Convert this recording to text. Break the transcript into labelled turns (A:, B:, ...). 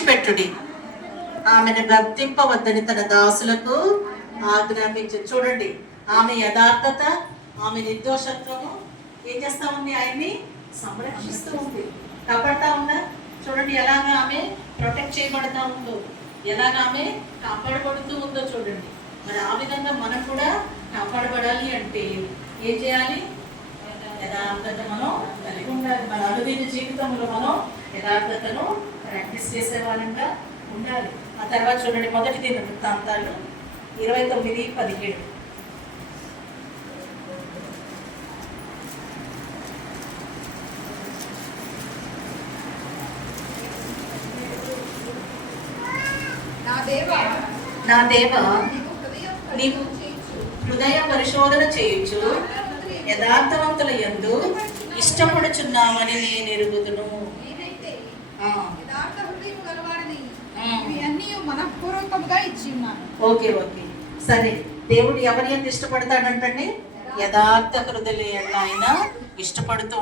A: విడిచిపెట్టుడి. ఆమెను రప్తింపవద్దని తన దాసులకు ఆజ్ఞాపించు. చూడండి ఆమె యథార్థత ఆమె నిర్దోషత్వము. ఏం చేస్తా ఉంది ఆయన్ని? సంరక్షిస్తూ ఉంది. కాపాడుతా ఉందా? చూడండి ఎలాగ ఆమె ప్రొటెక్ట్ చేయబడతా ఉందో. ఎలాగ ఆమె కాపాడబడుతూ ఉందో చూడండి. మరి ఆ విధంగా మనం కూడా కాపాడబడాలి అంటే ఏం చేయాలి? యథార్థత మనం కలిగి ఉండాలి. మన అనుదిన జీవితంలో మనం యథార్థతను ప్రాక్టీస్ చేసేవాళ్ళంగా ఉండాలి. ఆ తర్వాత చూడండి మొదటి దిన వృత్తాంతాలు ఇరవై తొమ్మిది పదిహేడు.
B: నా దేవ
A: నీవు. హృదయ పరిశోధన చేయొచ్చు యథార్థవంతుల యందు ఇష్టపడుచున్నామని నేను ఎరుగుదును
B: నేనైతే
A: ఆ,
B: యథార్థ హృదయం గలవాడిని
A: ఆ.
B: ఇవి అన్నీ మనఃపూర్వకముగా ఇచ్చి ఉన్నాను
A: ఓకే ఓకే. సరే దేవుడు ఎవరి ఎంత ఇష్టపడతాడంటండి? యథార్థ హృదయ ఆయన ఇష్టపడుతూ